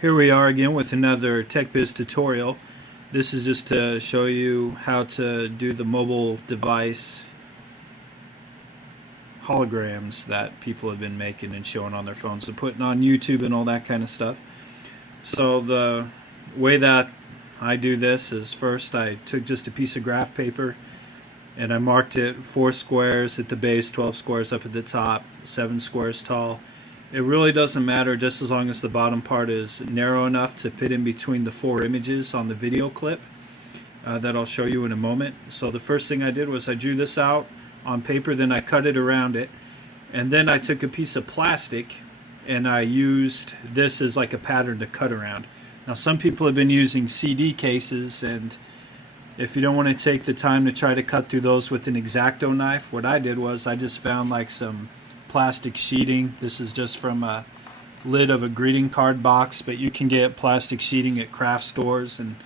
Here we are again with another TechBiz tutorial. This is just to show you how to do the mobile device holograms that people have been making and showing on their phones and putting on YouTube and all that kind of stuff. So the way that I do this is, first I took just a piece of graph paper and I marked it 4 squares at the base, 12 squares up at the top, 7 squares tall. It really doesn't matter, just as long as the bottom part is narrow enough to fit in between the 4 images on the video clip that I'll show you in a moment. So the first thing I did was I drew this out on paper, then I cut it around it, and then I took a piece of plastic and I used this as like a pattern to cut around. Now some people have been using CD cases, and if you don't want to take the time to try to cut through those with an X-Acto knife, what I did was I just found like some plastic sheeting. This is just from a lid of a greeting card box, but you can get plastic sheeting at craft stores and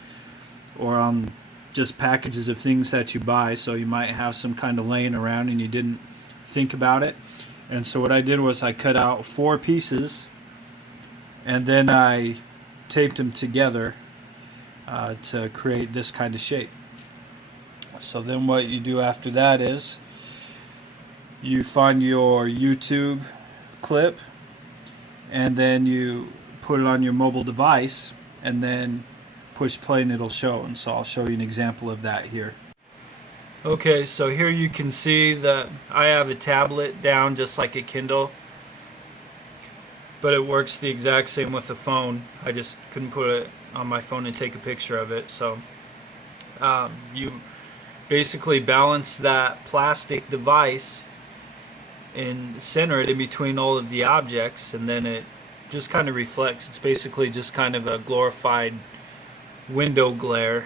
or on just packages of things that you buy, so you might have some kind of laying around and you didn't think about it. And so what I did was I cut out 4 pieces and then I taped them together to create this kind of shape. So then what you do after that is you find your YouTube clip and then you put it on your mobile device and then push play and it'll show. And so I'll show you an example of that here. Okay, so here you can see that I have a tablet down just like a Kindle, but it works the exact same with the phone. I just couldn't put it on my phone and take a picture of it. So you basically balance that plastic device and center it in between all of the objects, and then it just kind of reflects. It's basically just kind of a glorified window glare,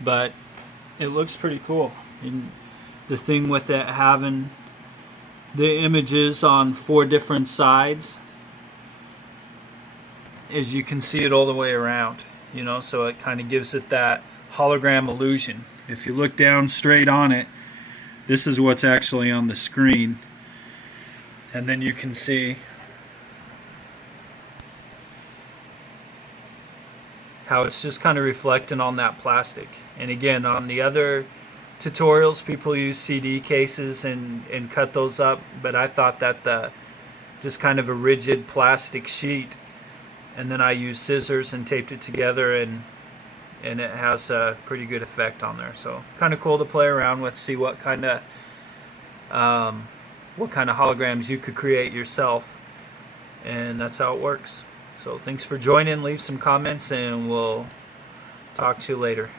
but it looks pretty cool. And the thing with it having the images on 4 different sides is you can see it all the way around, so it kind of gives it that hologram illusion. If you look down straight on it, this is what's actually on the screen, and then you can see how it's just kind of reflecting on that plastic. And again, on the other tutorials, people use CD cases and cut those up, but I thought that the just kind of a rigid plastic sheet, and then I used scissors and taped it together, and it has a pretty good effect on there. So kind of cool to play around with, see what kind of holograms you could create yourself, and that's how it works. So thanks for joining. Leave some comments and we'll talk to you later.